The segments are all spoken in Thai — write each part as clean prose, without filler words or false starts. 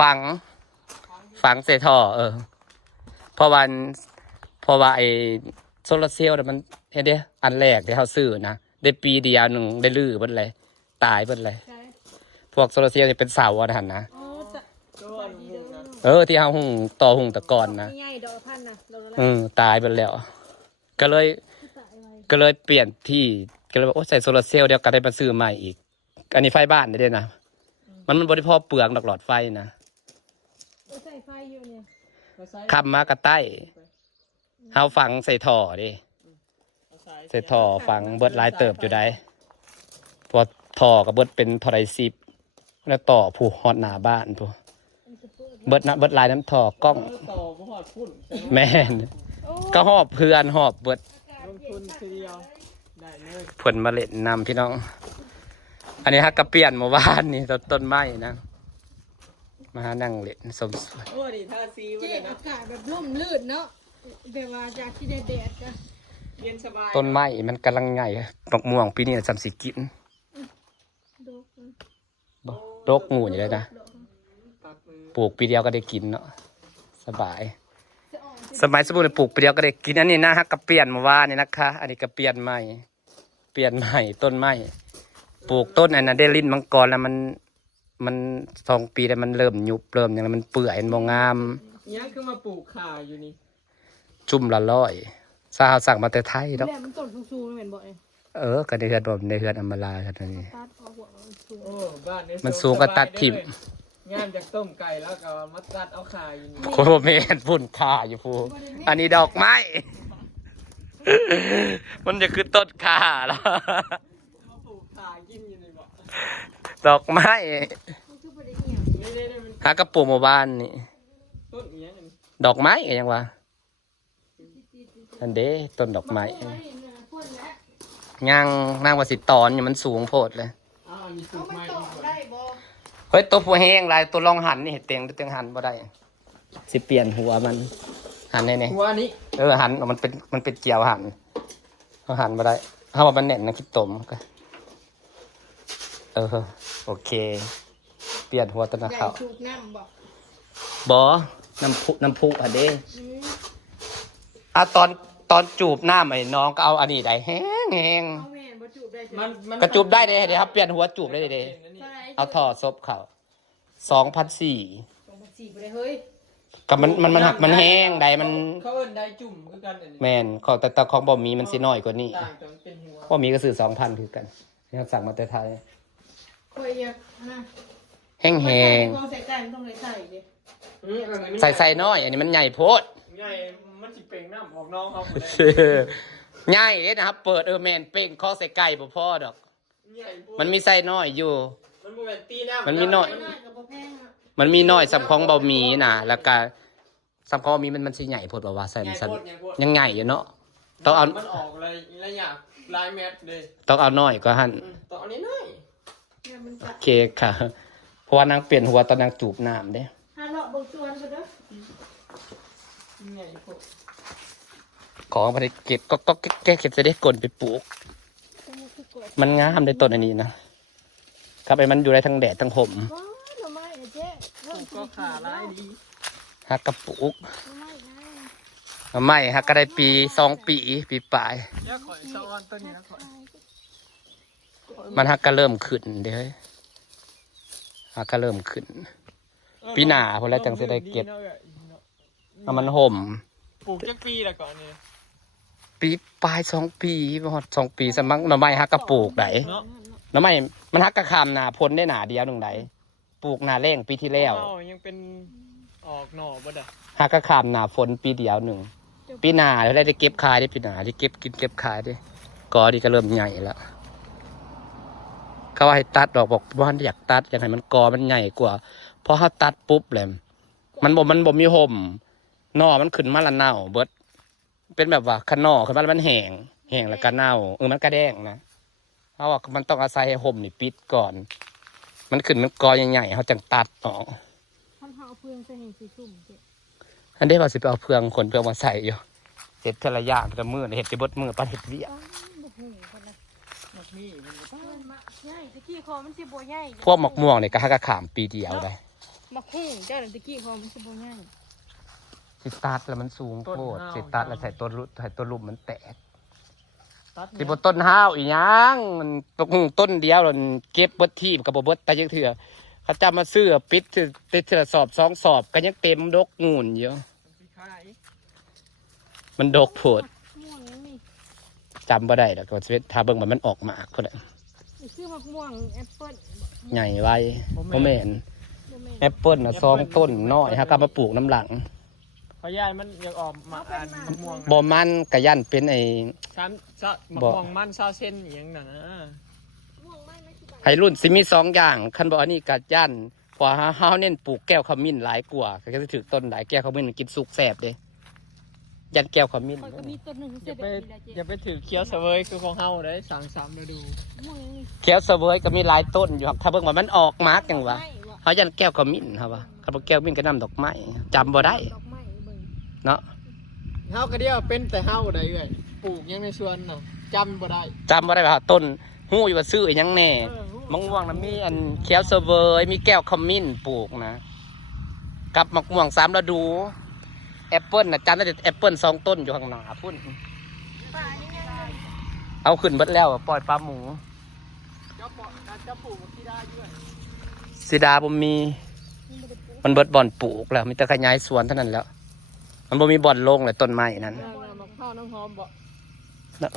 ฝังใส่ท่อเพราะว่าไอ้โซลาร์เซลล์มันเห็นเด้อันแรกที่เขาซื้อนะได้ปีเดียวหนึ่งได้ลื้อเบิดเลยตายเบิดเลยพวกโซลาร์เซลล์จะเป็นเสาอันนั้นนะที่เขาต่อหุงตะกอนนะตายเบิดแล้วก็เลยเปลี่ยนที่ก็เลยบอกใส่โซลาร์เซลล์เดียวกันได้มาซื้อใหม่อีกอันนี้ไฟบ้านได้นะมันบริพอเปลืองหลอดไฟนะใส่ไฟอยู่เนี่ยขับมากระใต้เฮาฝังใส่ท่อดิใส่ท่อฝังเบิดลายเติบอยู่ได้พอท่อกับเบิดเป็นท่อไรซิบแล้วต่อผู้ฮอดหน้าบ้านผู้เบิดลายน้ำท่อกล้องแม่นก็หอบเพื่อนหอบเบิดผลมาเล่นนำพี่น้องอันนี้ฮักกระเปียนเมื่อวานนี่ต้นไม้นะมาหานั่งเล่นสมสวยโอ้ดิท่าซีเจ๊อากาศแบบร่มรื่นเนาะแบบว่าจากที่แดดจะเย็นสบายต้นไม้มันกำลังใหญ่ดอกม่วงปีนี้จำสิกินดกงูอยู่เลยนะปลูกปีเดียวก็ได้กินเนาะสบายสมัยสมบูรณ์ปลูกปีเดียวก็ได้กินอันนี้นะฮักกระเปียนเมื่อวานนี่นะคะอันนี้กระเปียนใหม่ต้นไม้ปลูกต้นอันนั้นได้ลิ้นมังกรแล้วมัน2 ปีแล้วมันเริ่มยุบเริ่มอย่างนั้นมันเปื่อยมันบ่งามยังคือมาปลูกข่าอยู่นี่จุ่มละ100ซาสั่งมาแต่ไทยดอกมันต้นสูงๆเหมือนบ่ก็ได้เฮือนบ่ได้เฮือนอำมาลากันนี่โอ้บ้านมันสูงก็ตัดทิ่มงามจากต้มไก่แล้วก็มาตัดเอาข่าอยู่นี่โคโรเมนพุ่นข่าอยู่พูอันนี้ดอกไม้มันจะคือต้นข่าแล้วดอกไม้หากระปุกหมู่บ้านนี่ดอกไม้ยังวะอันเด้ต้นดอกไม้ย่างนางว่าสิตอนเนี่ยมันสูงโพดเลยเฮ้ยตัวผู้แห้งลายตัวรองหันนี่เตียงหันบ่ได้สิเปลี่ยนหัวมันหันแน่ๆหัวนี้หันมันเป็นเจียวหันเขาหันบ่ได้เขาบอกมันแน่นนะคิดตมก็โอเคเปลี่ยนหัวต้นเขาบ่น้ำพุอันเด้ตอนจูบหน้าใหม่น้องก็เอาอันนี้ได้แห้งกระจูบได้เด้เดี๋ยวครับเปลี่ยนหัวจูบได้เด้เอาถอดซบเขา2,400ไปเลยเฮ้ยกับมันหักมันแห้งได้มันเขาเอิ้นได้จุ่มคือกันแม่นของแต่ของบ่มีมันสิน้อยกว่านี้บ่มีก็ซื้อ 2,000 คือกันนี่สั่งมาแต่ไทยค่อยอยากนะแห้งใส่ไก่ต้องใส่ดิใส่น้อยอันนี้มันใหญ่โพดใหญ่มันสิเป่งน้ำออกน้องเขาใหญ่เด้นะครับเปิดแม่นเป่งข้อใส่ไก่บ่พอดอกมันมีใส่น้อยอยู่มันมีน้อยมันมีน้อยสับของเบาหมีน่ะแล้วก็สับของเบาหมีมันสิใหญ่โพดว่าใส่ยังใหญ่อยู่เนาะต้องเอามันออกระยะลายเมตรเลยต้องเอาน้อยก็หั่นต้องเอาน้อยโอเคค่ะเพราะว่านางเปลี่ยนหัวตอนนางจูบน้ำเด้หาเลาะเบิ่งสวนก็เด้อของไปเก็บก็แก้เก็บจะได้กลนไปปลูกมันงามในต้นอันนี้นะครับไอ้มันอยู่ได้ทั้งแดดทั้งห่มก็ขาลายดีฮักกระปุกไม่ฮักก็ได้ปี2 ปีปลายมันฮักก็เริ่มขึ้นเด้อฮักก็เริ่มขึ้นปีหน้าพอแล้วจังจะได้เก็บเอามันห่มปลูกจักปีละก่อนนี่ปีปลาย2 ปีหมด2 ปีสมังหน่อไม้ฮักกระปลูกไหนหน่อไม้มันฮักกระคำหนาพ้นได้หนาเดียวหนึ่งไหนปลูกหนาแรงปีที่แล้วยังเป็นออกหน่อบ่ได้ฮักกระคำหนาฝนปีเดียว1ปีหน้าเราได้เก็บขายได้ปีหน้าที่เก็บกินเก็บขายได้กอดีก็เริ่มใหญ่แล้วเขาว่าให้ตัดดอกบอกว่าอยากตัดอยากให้มันกอมันใหญ่กว่าเพราะถ้าตัดปุ๊บเลยมันบ่มีห่มนอมันขึ้นมาละเน่าเบิดเป็นแบบว่าขนอขึ้นมาแล้วมันแห้งแล้วก็เน่ามันกระแดงนะเพราะว่ามันต้องอาศัยให้ห่มนี่ปิดก่อนมันขึ้นมันกอใหญ่ๆเขาจังตัดออกเอาเพื่องใส่ให้สิซุ่มอันนี้ว่าสิไปเอาเพื่องขนเพื่องมาใส่อยู่เห็ดแต่ละอย่างแต่ละมือเห็ดจะเบิดมือปลาเห็ดเวียพวกหมกม่วงเนี่ยก็ฮักกระขามปีเดียวได้ มาคุ้งเจ้าหน้าที่เขามันสิบ่ง่าย สิตัดแล้วมันสูงโพดสิตัดแล้วใส่ต้นลุมมันแตกสิบต้นห้าวอีหยังมันต้นเดียวมันเก็บเบิดที่กับเบิดตายเถื่อเขาจะมาซื้อปิดติดเถื่อสอบ2 สอบก็ยังเต็มดกงูนอยู่มันดกโพดม่วงยังมี จำบ่ได้แล้วก็ถ้าเบิ่งมันออกมากคนละ ซื้อมะม่วงแอปเปิ้ล ใหญ่ไว้บ่แม่นแอปเปิ้ลน่ะ2 ต้นน้อยฮะก็มาปลูกน้ำหลัง เขาย่ายมันยังออกมาอันมะม่วง บ่มันก็ยันเป็นไอ้ มะม่วงมันซาเส้นอย่างนั้นนะ ม่วงไม่สิบาท ให้รุ่นสิมี2 อย่างคันบ่อันนี้ก็ยันเพอเฮาเน้นปลูกแก้วขมิ้นหลายกว่าก็สิถือต้นหลายแก้วขมิ้นกินสุกแซ่บเด้ยันแก้วขมิ้น มันก็มีต้นหนึ่ง อย่า เสีย ไป แบบนี้แหละเจ๊ อย่าไปถือเคี้ยวเสวยคือของเฮาได้สั่งซ้ำมาดู ม่วงยังมี แก้วเสวยก็มีหลายต้นอยู่ครับถ้าเบิ่งว่ามันออกมากจังวะเฮายันแก้วขมิ้นครับว่าคันบ่แก้วขมิ้นก็น้ำดอกไม้จำบ่ได้ ดอกไม้เบิ่ง เนาะ เฮาก็เดียวเป็นแต่เฮาได้เอ้ยปลูกยังในสวนน่ะจำบ่ได้ จำบ่ได้ว่าต้นฮู้อยู่ว่าซื้ออิหยังแน่มะม่วงน่ะมีอันแก้วเสวยมีแก้วขมิ้นปลูกนะกับมะม่วง3 ฤดูแอปเปิ้ลน่ะจำได้แต่แอปเปิ้ล2 ต้นอยู่ข้างหน้าพุ่น ป่ายังไง เอาขึ้นเบิดแล้วปล่อยปลาหมู เจ้าปลูกที่ได้ด้วย สีดาบ่มีมันเบิดบ่อนปลูกแล้วมีแต่ขยายสวนเท่านั้นแล้วมันบ่มีบ่อนลงเลยต้นไม้นั้น มะพร้าวน้ำหอมบ่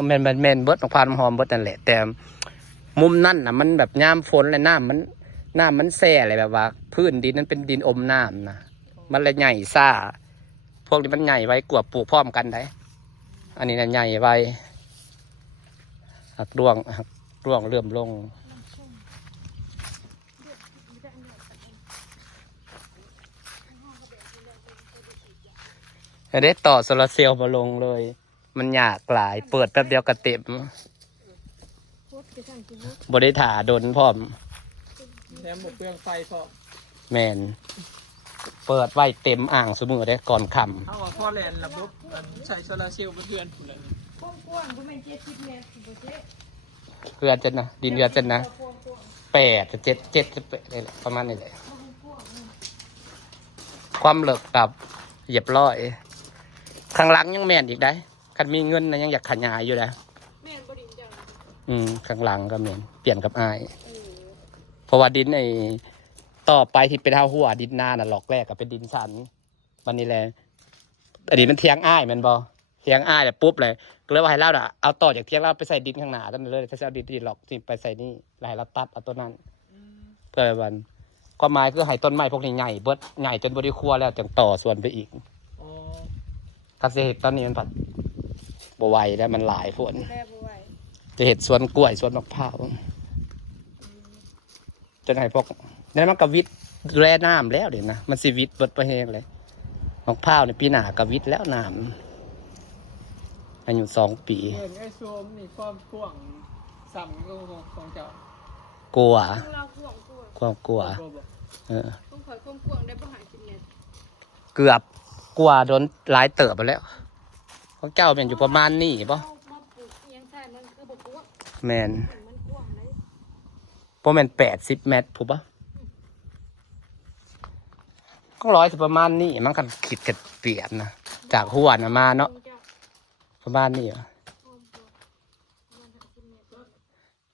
แม่นเบิดมะพร้าวน้ำหอมเบิดนั่นแหละแต่มุมนั่นน่ะมันแบบยามฝนเลยน้ำมันแซ่อะไรแบบว่า พื้นดินนั้นเป็นดินอมน้ำนะมันเลยใหญ่ซ่าพวกนี้มันใหญ่ไว้กว่าปลูกพร้อมกันได้อันนี้น่ะใหญ่ไว้หักร่วงเริ่มลงได้ต่อโซลาร์เซลล์มาลงเลย มันยากหลายเปิดแป๊บเดียวก็เต็ม โคตรจะสั่งกินโคตร บริถาโดนพร้อม แถมบ่เปลืองไฟพอ แมนเปิดไว้เต็มอ่างสมือได้ก่อนค่ เฮาว่าพ่อแลนระบบใส่โซลาร์เซลล์เพื่อนพุ่นเลย กว้างๆบ่แม่น70 เมตรบ่เจ๊ ำเพื่อนจะนะดินเพื่อนจะนะ8 จะ 7 จะ8เลยแหละประมาณนี้แหละความเลิกกับเหยียบร้อย ข้างหลังยังแมนอีกได้คันมีเงินนะยังอยากขยายอยู่นะ แม่นบ่ดินจัง ข้างหลังก็แมนเปลี่ยนกับอาย เพราะว่าดินไอ้ต่อไปที่เป็นเท้าหัวดินนาน่ะหลอกแรกก็เป็นดินสันวันนี้แหละอันนี้มันเทียงอ้ายแมันบอเทียงอ้ายแต่ปุ๊บเลยก็เลยว่าให้เราเอาต่อจากเทียงเราไปใส่ดินข้างหน้าตั้งเลยถ้าจะเอาดินหลอกที่ไปใส่นี่แล้วให้เราตัดเอาต้นนั้นเพื่อวันความหมายคือให้ต้นไม้พวกนี้ใหญ่เบิดใหญ่จนบริครัวแล้วจังต่อส่วนไปอีก อ๋อ ถ้าจะเห็ดตอนนี้มันผัดบวไหวแล้วมันหลายฝน แม่บ่ไหว จะเห็ดสวนกล้วยสวนมะพร้าวจนให้พวกนั้นมันกวิทแร่น้ำแล้วเดี๋ยวนะมันสิวิทเบิดไปเฮงเลยมะพร้าวในปีหน้ากวิทแล้วน้ำอายุ2 ปี เห็นไอ้โซมนี่ความกว้างซ้ำก็ของเจ้าก ลัว เรากว้าง ความกลัว บ่บ่ ต้องขอยความกว้างได้บ่หา10 เมตร เกือบกลัวโดนหลายเติบไปแล้วของเจ้าเป็นอยู่ประมาณนี้ป่ะ เอามาปลูกเอียงใส่มันคือบ่กว้าง แมน มันกว้างเลย ประมาณ80 เมตรถูกป่ะก็100ประมาณนี้มันกันขีดกันเปลี่ยนนะจากหัวนะมาเนาะประมาณนี้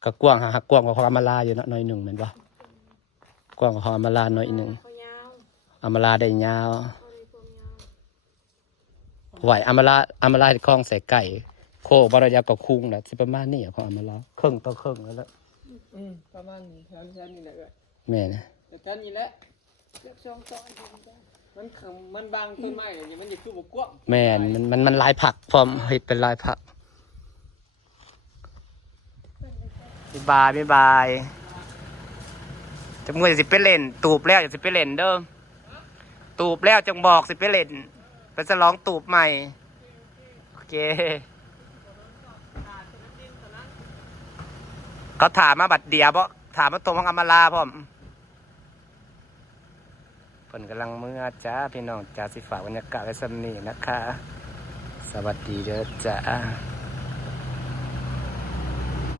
ก็กว้างกว้างกว่าของอำมาลาอยู่เนาะหน่อยหนึ่งเหมือนป่ะกว้างกว่าของอำมาลาหน่อยหนึ่ง เขายาว อำมาลาได้ยาว เขาเลยความยาว ไหวอำมาลาที่คลองใส่ไก่โคบารยากับคุ้งนะสิประมาณนี้ของอำมาลาครึ่งต่อครึ่งแล้ว ประมาณนี้แถวนี้แหละเอ้ย แม่นะ แต่แถวนี้แหละ เกือบ2 ตอนจ้ะ มันบางต้นไม้อย่างนี้มันจะคือบ่กว้าง แม่นมันลายผักพร้อมเห็ดเป็นลายผักบ๊ายบายจังมือสิไปเล่นตูบแล้วอย่าสิไปเล่นเด้อตูบแล้วจังบอกสิไปเล่นไปฉลองตูบใหม่โอเคเขาถามมาบัดเดียวเพราะถามมาตรงของอำมาลาพร้อมเพิ่นกำลังเมื่อจ้าพี่น้องจ้าสิฝากบรรยากาศไว้สำนีนะคะสวัสดีเด้อจ้า